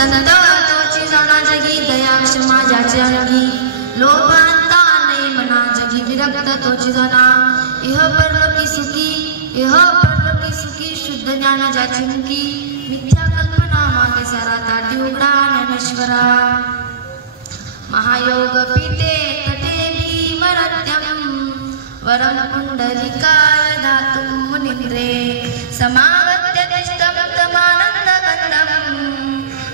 संत तोची जाणा जगी दया क्षमा ज्याचे अंगी लोभ अंता नाही मना जगी विरक्त तोची जाणा इह परलोकी सुखी शुद्ध ज्ञान ज्याची मुखी मिथ्या कल्पना मागे सारा ताटी उघडा ज्ञानेश्वरा महायोग पीते तटे भीमरत्यम वरम पुंडलिकाय धातुं मुनिन्द्रे समागत्य तिष्ठं तमानन्द गन्धं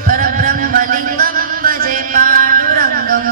परब्रह्मलिङ्गं भजे पाण्डुरङ्गं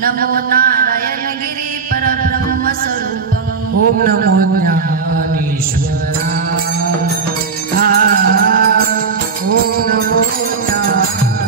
नमो नारायण गिरि परब्रह्म स्वरूपम् ओम नमो ज्ञानेश्वराय ओम नमो ज्ञानेश्वराय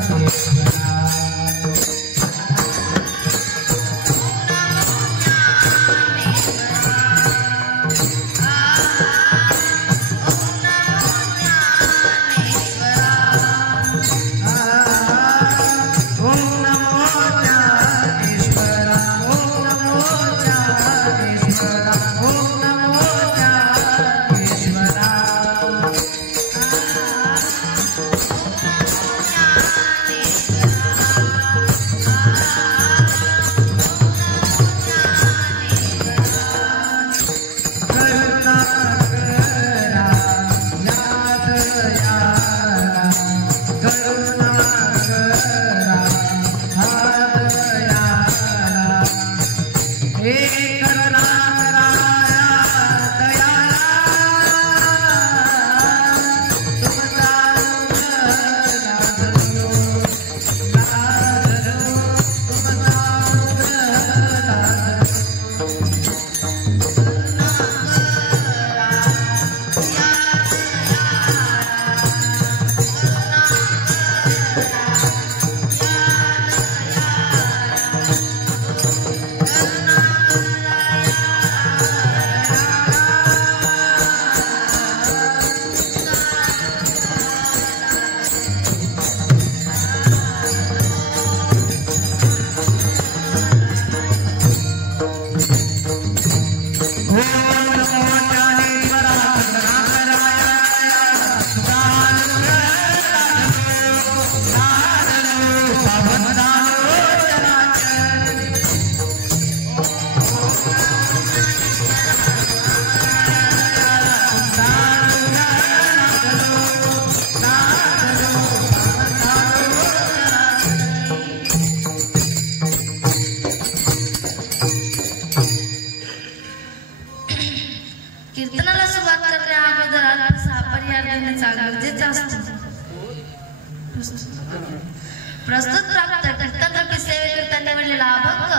प्रस्तुत प्राप्त कीर्तनरूपी सेवेकरता निवडलेला अभंग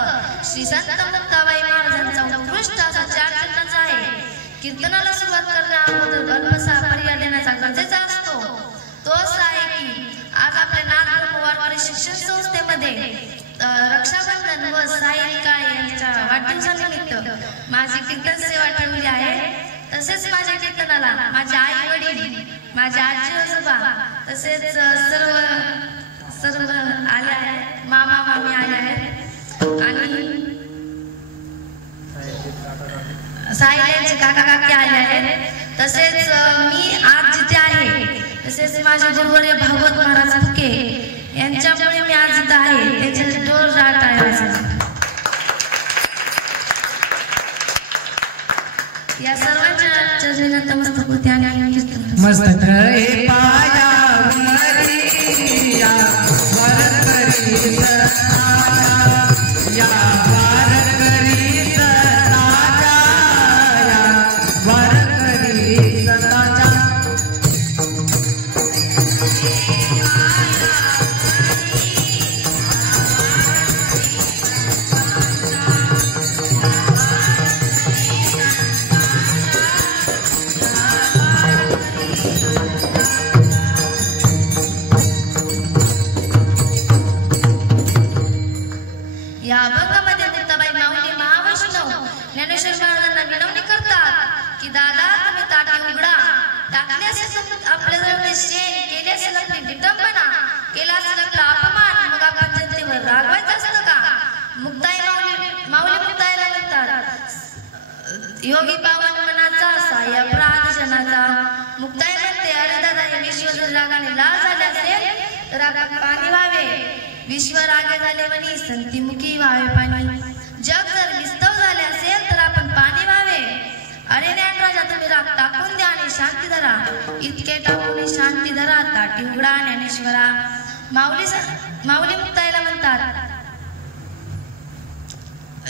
श्री संत मुक्ताबाई महाराजांचा उत्कृष्ट असा 4 कीर्तनाचा आहे. कीर्तनाला सुरुवात करण्याअगोदर अल्पसा पर्याय देण्याचा गरजेचा असतो. तो असा आहे की आज आपल्या नागपूर वारकरी शिक्षण संस्थेमध्ये रक्षाबंधन व साई काळे यांच्या वाढदिवसानिमित्त माझी कीर्तन सेवा ठेवली आहे. तसेच माझ्या कीर्तनाला माझे आई वडील, माझे आजी आजोबा तसेच सर्व आले आहेत, मामा मामी आले आहेत आणि साईचे काका काकी आले आहेत. तसेच मी आज जिथे आहे तसेच माझे गुरुवर्य भागवत महाराज फुके यांच्यामुळे मी आज इथं आहे. त्याचे डोर राहत आहे. या सर्वांच्या चरणी नतमस्तक होते आणि कीर्तन मस्तक हे पाया मरिया वरकरी या वारकरी सताच्या वारकरी सताच्या या अभंगामध्ये मुक्ताबाई माऊली महावैष्णव ज्ञानेश्वर महाराजांना विनवणी करतात की दादा तुम्ही ताटी उघडा. टाकले असेल आपल्याजवळ ते शेण, केले असेल आपली विटंबना, केला असेल आपला अपमान, मग आपण जनतेवर रागवायचं असतं का? माऊली मुक्ताईला म्हणतात योगी पावन मनाचा साय अपराध जनाचा. मुक्ताई म्हणते अरे दादा हे विश्व जर रागाने लाल झाले असेल तर आपण पाणी व्हावे. विश्व रागे झाले म्हणी संतीमुखी व्हावे पाणी. जग जर विस्तव झाले असेल तर आपण पाणी व्हावे. अरे ज्ञानराजा तुम्ही राग टाकून द्या आणि शांती धरा. इतके टाकून शांती धरा ताटी उघडा ज्ञानेश्वरा. माऊली मुक्ताईला म्हणतात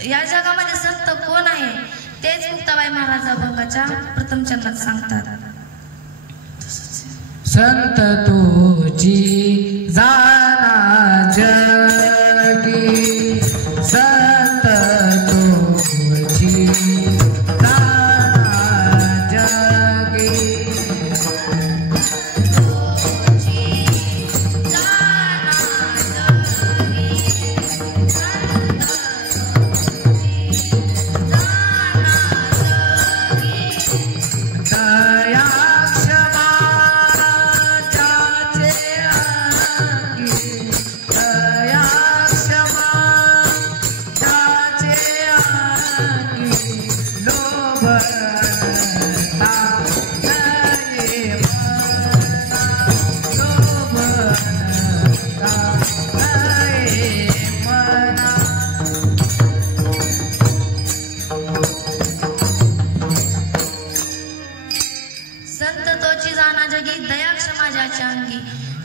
या जगामध्ये संत कोण आहे तेच मुक्ताबाई महाराज अभंगाच्या प्रथम चरणात सांगतात. संत तुझी जाना जगी संत तुझी जाना जगी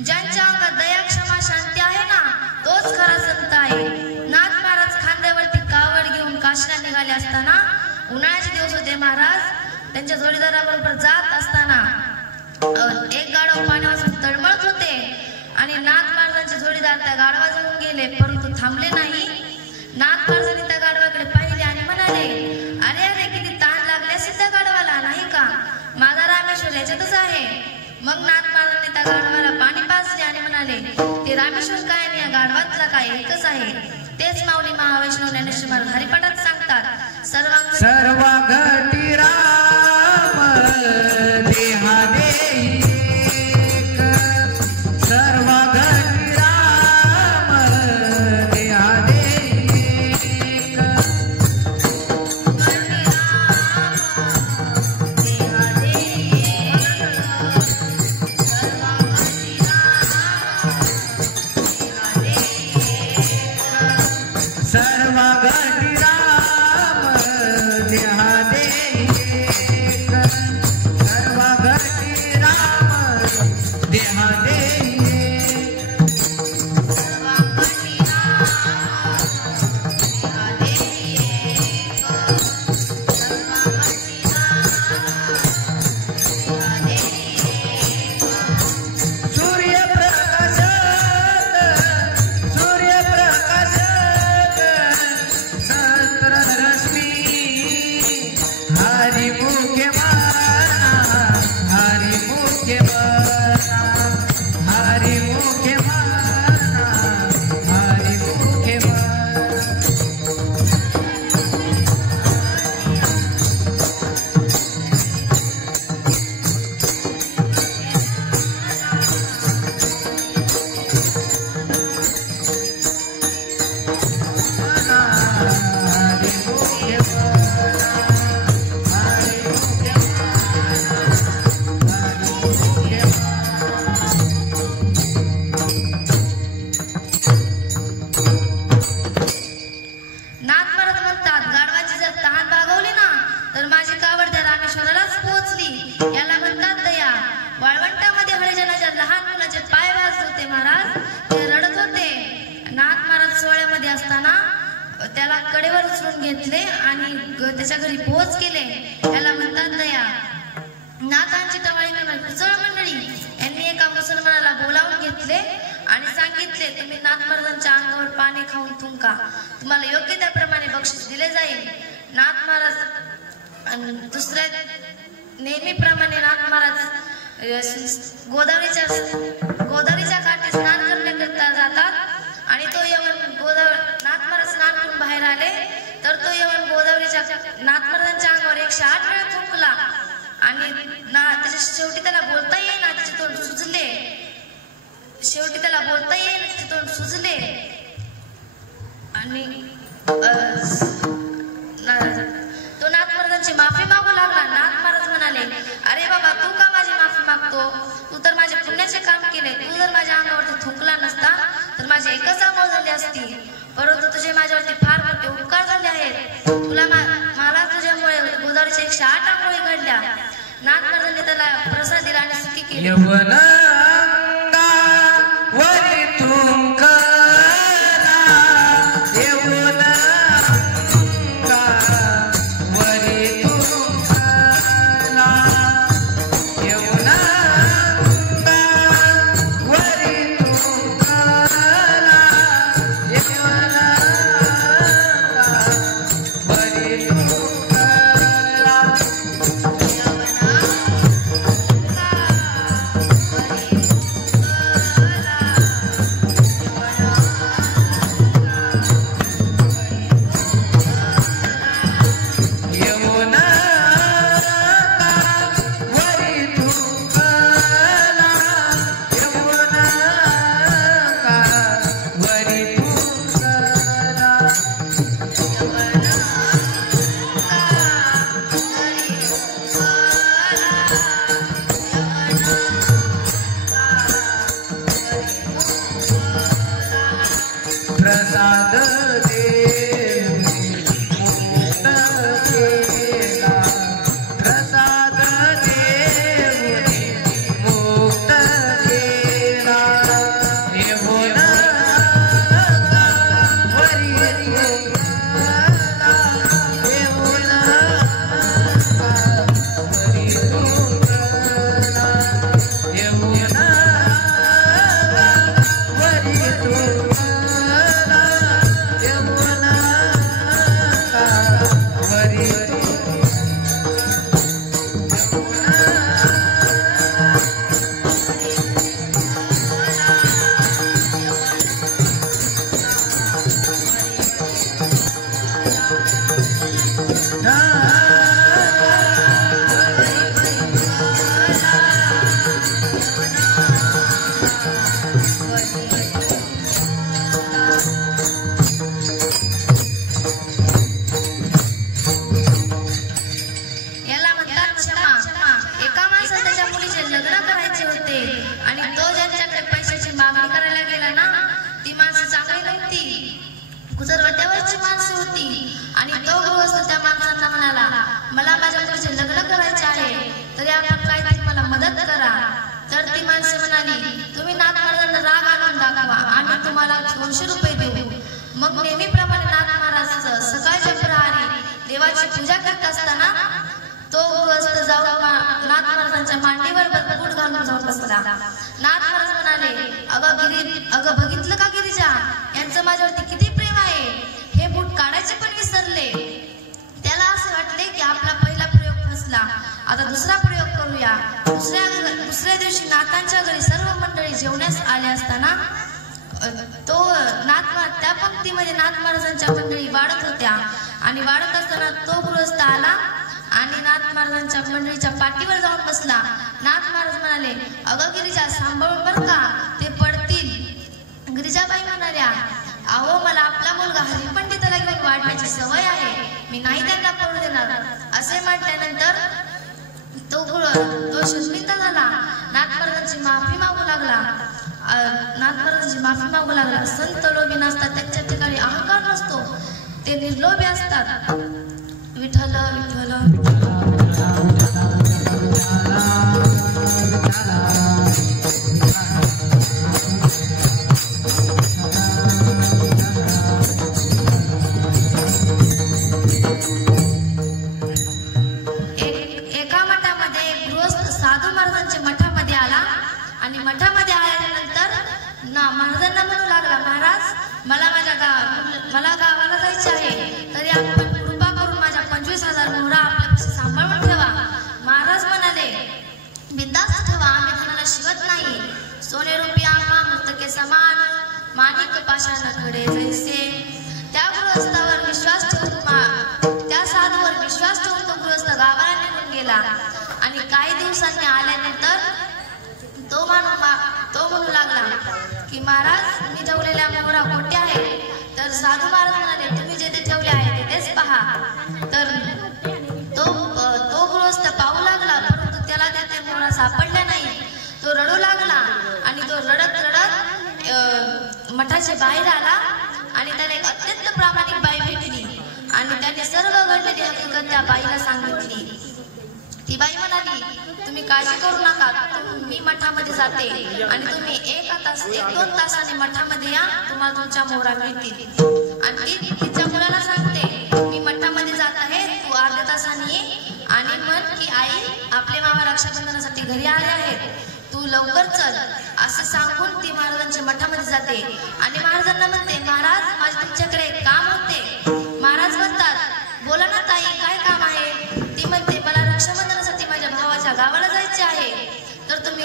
ज्यांच्या अंगात दया क्षमा शांती आहे ना तोच खरा संत आहे. नाथ महाराज खांद्यावरती कावड घेऊन काशीला निघाले असताना उन्हाळ्याचे दिवस होते. महाराज त्यांच्या जोडीदाराबरोबर जात असताना एक गाढव पाण्यापासून तळमळत होते आणि नाथ महाराजांचे जोडीदार त्या गाढवाजवळ गेले परंतु थांबले नाही. नाथ महाराजांनी त्या गाढवाकडे पाहिले आणि म्हणाले अरे अरे किती ताण लागले असेल त्या गाढवाला नाही का? माझा रामेश्वर याच्यातच आहे. मग नाथ महाराजांनी त्या गाढवाला पाणी पाजले आणि म्हणाले ते रामेश्वर काय आणि या गाढवातला काय एकच आहे. तेच माऊली महावैष्णव ज्ञानेश्वर महाराज हरिपाठात सांगतात सर्व घटी राम देहा देई सर्व घटी राम देहा देई सर्व घटी राम देहा देई असताना त्याला कडेवर उचलून घेतले आणि त्याच्या घरी पोहोच केले. त्याला म्हणतात दया. नाथांची टवाळी कुचळ मंडळी यांनी एका मुसलमानाला बोलावून घेतले आणि सांगितले, तुम्ही नाथ महाराजांच्या अंगावर पाणी खाऊन थुंका, तुम्हाला योग्य त्याप्रमाणे बक्षीस दिले जाईल. नाथ महाराज दुसऱ्या नेहमीप्रमाणे नाथ महाराज गोदावरीच्या काठी स्नान करण्याकरता जातात आणि तो यवन नाथ महाराज स्नान करून बाहेर आले तर तो यवन गोदावरीच्या नाथ महाराजांच्या अंगावर 108 वेळा थुंकला आणि त्याच्या शेवटी त्याला बोलता येईना, त्याचे तोंड सुजले. आणि तो नाथ महाराजांची माफी मागू लागला. नाथ महाराज म्हणाले, अरे बाबा, तू का माझी माफी मागतो? तू तर माझे पुण्याचे काम केले. तू जर माझ्या अंगावरती थुंकला नसता तर माझी एकच आंघोळ झाली असती, परंतु तुझे माझ्यावरती फार मोठे उपकार झाले आहेत. मला तुझ्यामुळे गोदावरीच्या 108 आंघोळी घडल्या. नाथ महाराजांनी त्याला प्रसाद दिला आणि सुखी केली. नाथ महाराज म्हणाले, अगं बघितलं का गिरिजा, यांचं माझ्यावरती किती प्रेम आहे. हे बूट काढायचे पण विसरले. त्याला असे वाटले की आपला पहिला प्रयोग फसला, आता दुसरा प्रयोग करूया. दुसऱ्या दिवशी नाथांच्या घरी सर्व मंडळी जेवण्यास आले असताना त्या पंक्तीमध्ये नाथ महाराजांच्या मंडळी वाढत होत्या आणि वाढत असताना तो गृहस्थ आला आणि नाथ महाराजांच्या मंडळीच्या पाठीवर जाऊन बसला. नाथ महाराज म्हणाले, अगं गिरिजा, सांभाळून बरं का, ते पडतील. गिरिजाबाई म्हणाल्या, अहो, मला आपला मुलगा हरिपंडिताला घेऊन वाढण्याची सवय आहे, मी नाही त्यांना पडू देणार. असे म्हटल्यानंतर तो शस्मित झाला. नाथ महाराजांची माफी मागू लागला. संत लोभी नसतात, त्यांच्या ठिकाणी अहंकार नसतो, ते निर्लोभी असतात. विठ्ठल विठ्ठल मला गावाला जायचे आहे, तरी आपण कृपा करून माझ्या 25,000 मोहरा आपल्यापाशी सांभाळून ठेवा. महाराज म्हणाले, बिंदास्त ठेवा, आम्ही धनाला शिवत नाही. सोने रुपी आम्हा मुक्तके समान, माणिक पाषाण खडे जैसे. त्या गृहस्थावर विश्वास ठेवून त्या साधूवर विश्वास ठेवून तो गृहस्थ गावाला निघून गेला. आणि काही दिवसांनी आल्यानंतर तो म्हणू लागला की महाराज, मी ठेवलेल्या मोहरा कोठे आहेत? तर साधू महाराज म्हणाले, तुम्ही जेथे ठेवले आहे तेच पहा. तर तो गृहस्थ पाहू लागला, परंतु त्याला तेथे मोहरा सापडल्या नाही. तो रडू लागला आणि तो रडत रडत मठाच्या बाहेर आला आणि त्याने एक अत्यंत प्रामाणिक बाई भेटली आणि त्याने सर्व घडलेली हकीकत त्या बाईला सांगितली. ती बाई म्हणाली, तुम्ही काळजी करू नका, मी मठामध्ये जाते आणि तुम्ही 1-2 तासाने मठामध्ये या, तुम्हाला तुमच्या मोहरा मिळतील. आणि ती तिच्या मुलाला सांगते, मी मठामध्ये जात आहे, तू अर्ध्या तासाने ये आणि म्हण की आई, आपले मामा रक्षाबंधनासाठी घरी आले आहेत, तू लवकर चल. असं सांगून ती महाराजांच्या मठामध्ये जाते आणि महाराजांना म्हणते, महाराज, माझे तुमच्याकडे एक काम होते. महाराज म्हणतात, बोला ना ताई, काय काम आहे? ती म्हणते, मला रक्षाबंधनासाठी माझ्या भावाच्या गावाला जायचे आहे, तर तुम्ही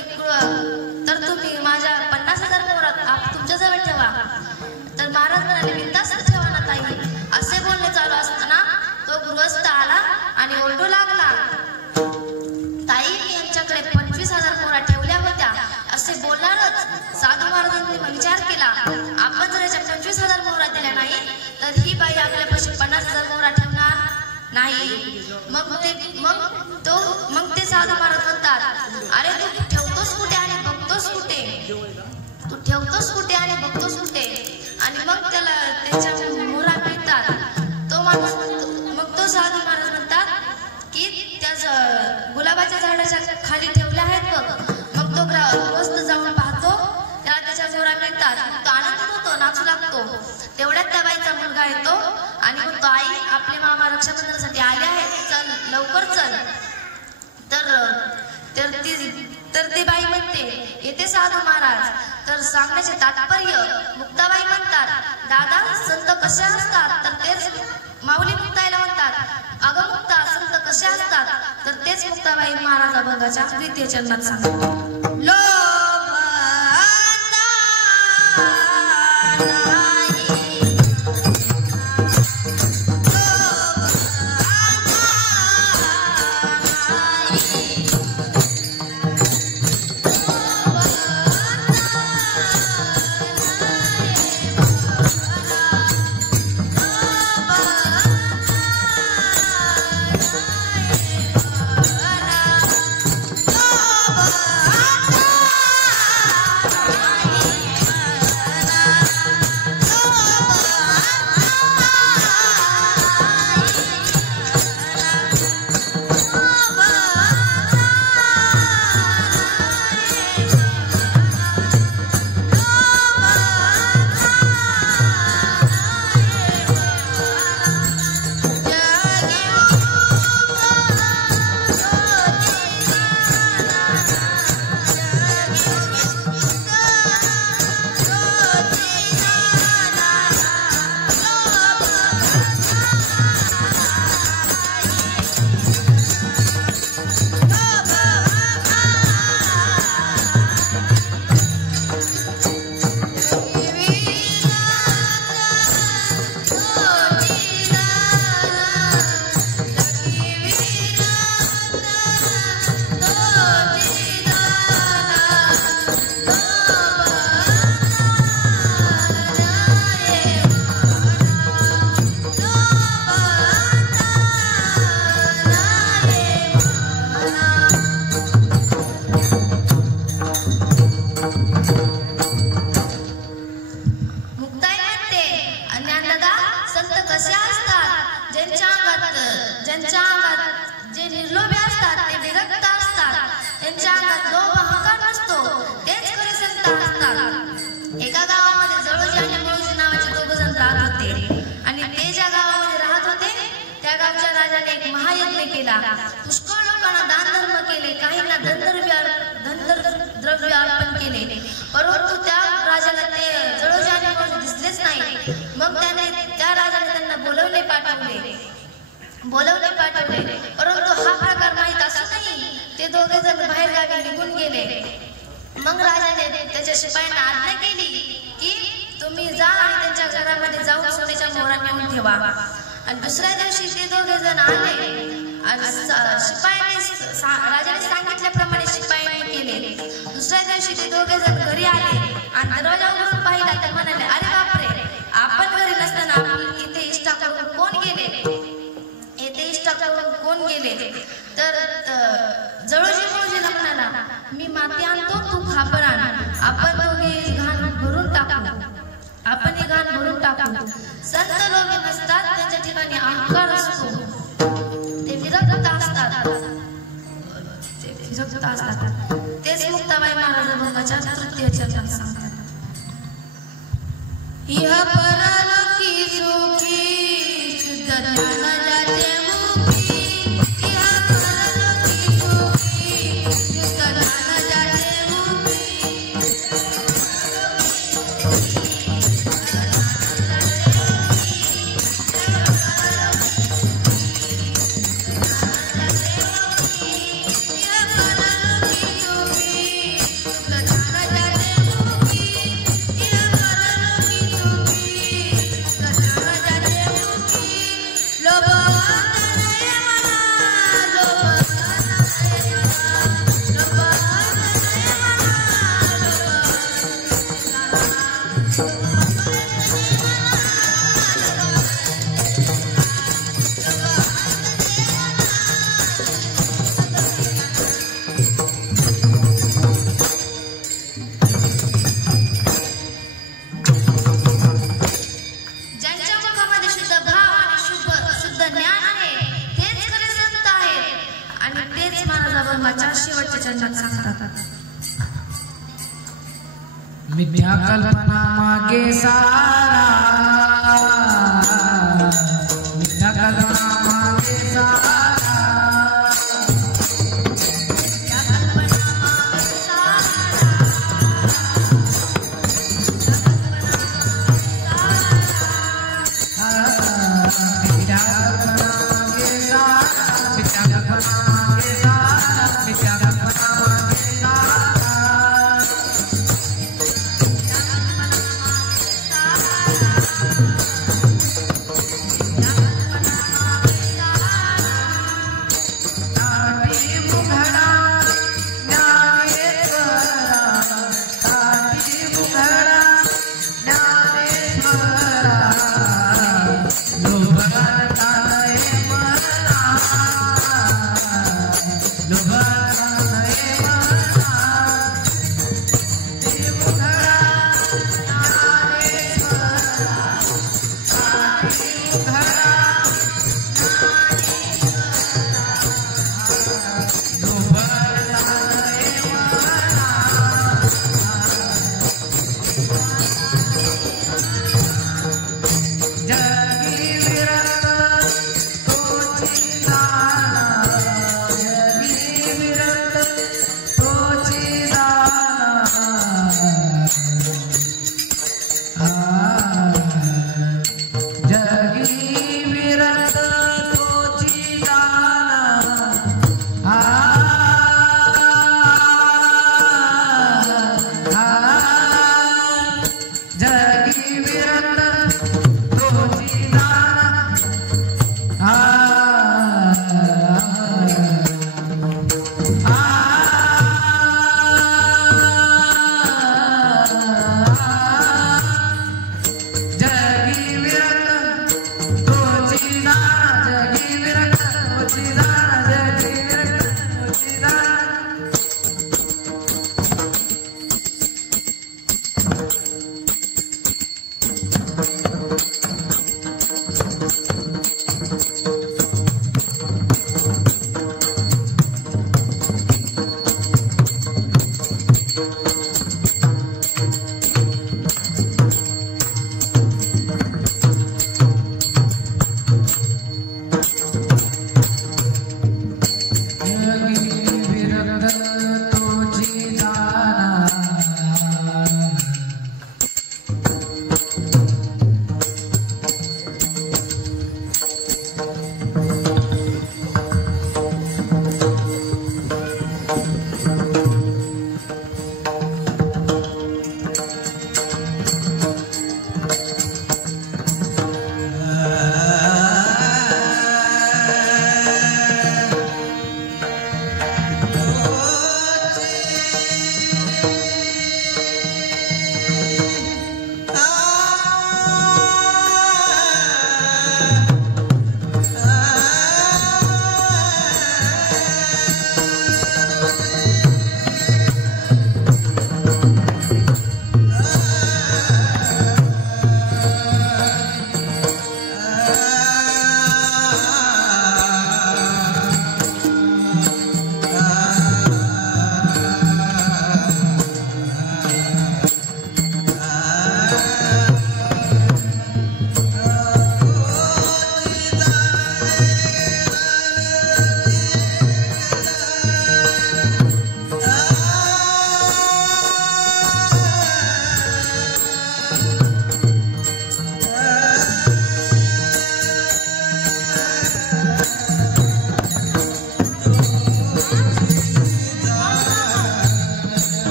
माझ्या 50,000 मोहरा तुमच्याजवळ ठेवा. तर महाराज म्हणाले, बिनधास्त ठेवा ना ताई. असे बोलणे चालू असताना तो गृहस्थ आला आणि ओरडू लागला, ताई, मी यांच्याकडे 25,000 मोहरा ठेवल्या होत्या. असे बोलणारच साधू महाराजांनी विचार केला, आपण जर याच्या 25,000 मोहरा दिल्या नाही तर ही बाई आपल्यापाशी 50,000 मोहरा ठेवणार नाही. मग ते साधू महाराज म्हणतात, अरे तू ठेवतोस कुठे आणि बघतोस कुठे? तू ठेवतोस कुठे आणि बघतोस कुठे? आणि मग त्याला त्याच्या मोहरा मिळतात. मग तो साधू महाराज म्हणतात की त्या गुलाबाच्या झाडाच्या खाली ठेवल्या आहेत बघ. मग तो गृहस्थ जाऊन पाहतो, त्याला त्याच्या मोहरा मिळतात. तो आनंदित होतो, नाचू लागतो. तेवढ्यात त्या बाईचा मुलगा येतो आणि म्हणतो, आई, आपले मामा रक्षाबंधनासाठी आले आहेत, चल लवकर चल. तर ती बाई म्हणते, येते साधू महाराज. तर सांगण्याचे तात्पर्य, मुक्ताबाई म्हणतात, दादा, संत कसे असतात? तर तेच माऊली मुक्ताईला म्हणतात, अगं मुक्ता, संत कसे असतात? तर तेच मुक्ताबाई महाराज अभंगाच्या 2 चरणात सांगतात. पुष्कळ लोकांना दान धर्म केले, काहींना द्रव्य अर्पण केले, परंतु त्या राजाला ते जळोजी आणि दिसलेच नाही. मग त्याने त्या राजाने त्यांना बोलवले पाठवले परंतु हा प्रकार माहीत असूनही ते दोघे जण बाहेर गावी निघून गेले. मग राजाने त्याच्या शिपायांना आज्ञा केली की तुम्ही जा आणि त्यांच्या घरामध्ये जाऊन सोन्याच्या मोहरा नेऊन ठेवा. आणि दुसऱ्या दिवशी ते दोघे जण आले आणि राजाने सांगितल्याप्रमाणे शिपायांनी केले. दुसऱ्या दिवशी ते दोघे जण घरी आले आणि दरवाजा उघडून पाहिला तर म्हणाले, अरे बापरे, आपण घरी नसताना इथे इष्टा करून कोण गेले. तर जवळची भाऊजीला म्हणाला, मी माती आणतो, तू खापर आण, आपण दोघे घाण भरून टाकू. संत लोक नसतात, त्यांच्या ठिकाणी अहंकार असतो, ते विरक्त असतात. तेच मुक्ताबाई महाराजांच्या तृतीय चरणात सांगतात. इह परलोकी सुखी शुद्ध ज्ञानाचे मुखी, इह परलोकी सुखी शुद्ध ज्ञानाचे मुखी. मिथ्या कल्पना मागे सारा, मिथ्या कल्पना मागे सारा,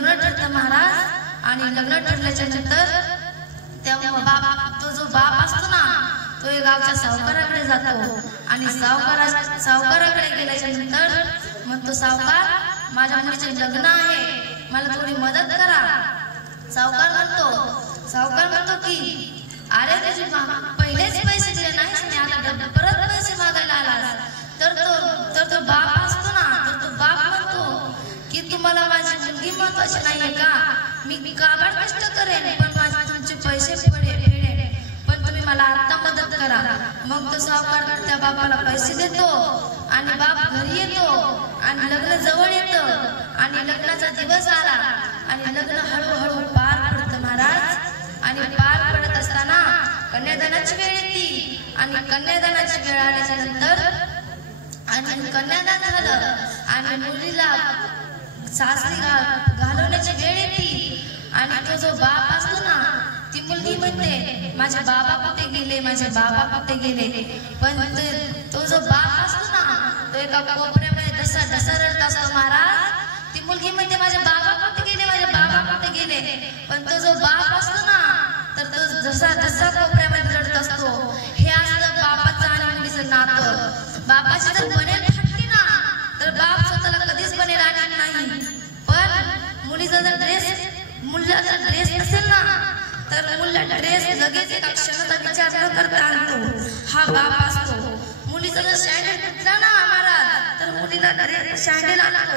लग्न ठरतं महाराज आणि लग्न ठरल्याच्या नंतर तो जो बाप असतो ना तो एक गावच्या सावकाराकडे जातो आणि सावकाराकडे गेल्याच्या नंतर म्हणतो सावकार माझ्या मुलीचे लग्न आहे मला थोडी मदत करा. सावकार म्हणतो की अरे तुझी पहिलेच पैसे दिले नाहीस आणि आता परत पैसे मागायला आलास. तर तो बाप असतो ना तर तो बाप म्हणतो की तुम्हाला माझी मुलगी महत्वाची नाहीये का? मी काबाड कष्ट करेन पण माझे तुमचे पैसे फेडेन पण तुम्ही मला आता मदत करा. मग तो सावकार त्या बापाला पैसे देतो आणि बाप घरी येतो आणि लग्न जवळ येतं आणि लग्नाचा दिवस आला आणि लग्न हळूहळू पार पडतं महाराज. आणि पार पडत असताना कन्यादानाची वेळ येते आणि कन्यादानाची वेळ आल्याच्या नंतर आणि कन्यादान झालं आणि मुलीला सासरी घालवण्याची वेळ येते आणि तो जो बाप असतो ना ती मुलगी म्हणते माझे बाबा कुठे गेले. पण तो जो बाप असतो ना तो एका कोपऱ्यामध्ये ढसा रडत असतो महाराज. ती मुलगी म्हणते माझे बाबा कुठे गेले. पण तो जो बाप असतो ना तर तो ढसा कोपऱ्यामध्ये रडत असतो. हे असतं बापाचं आणि मुलीचं नातं. बापाची जर बनेल फाटली ना तर बाप स्वतःला कधीच बनेल आणणार नाही. पण मुलीचा जर ड्रेस नसेल ना तर मुलीला ड्रेस लगेच एका क्षणाचा विचार न करता आणतो हा बाप असतो. मुलीचा जर शँडल तुटला ना महाराज तर मुलीला शँडल आणतो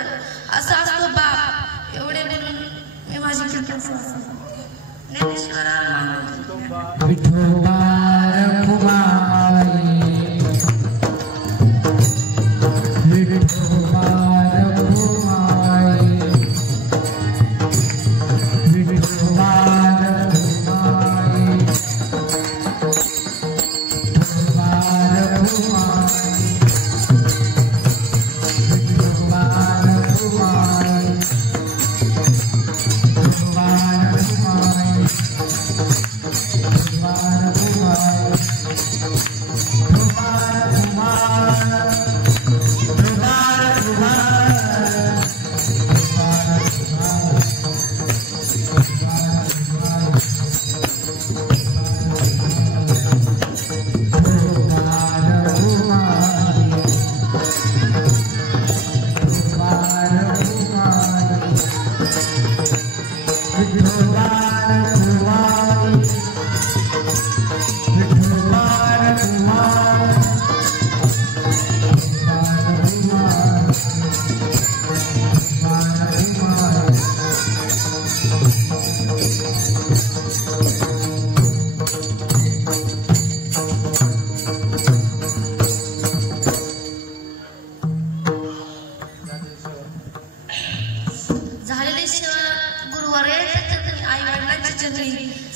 असा असतो बाप. एवढे म्हणून मी माझी ज्ञानेश्वरा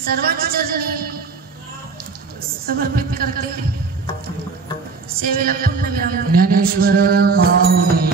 सर्वांची चरणी समर्पित करते. सेवेला पूर्ण विराम. ज्ञानेश्वर माऊली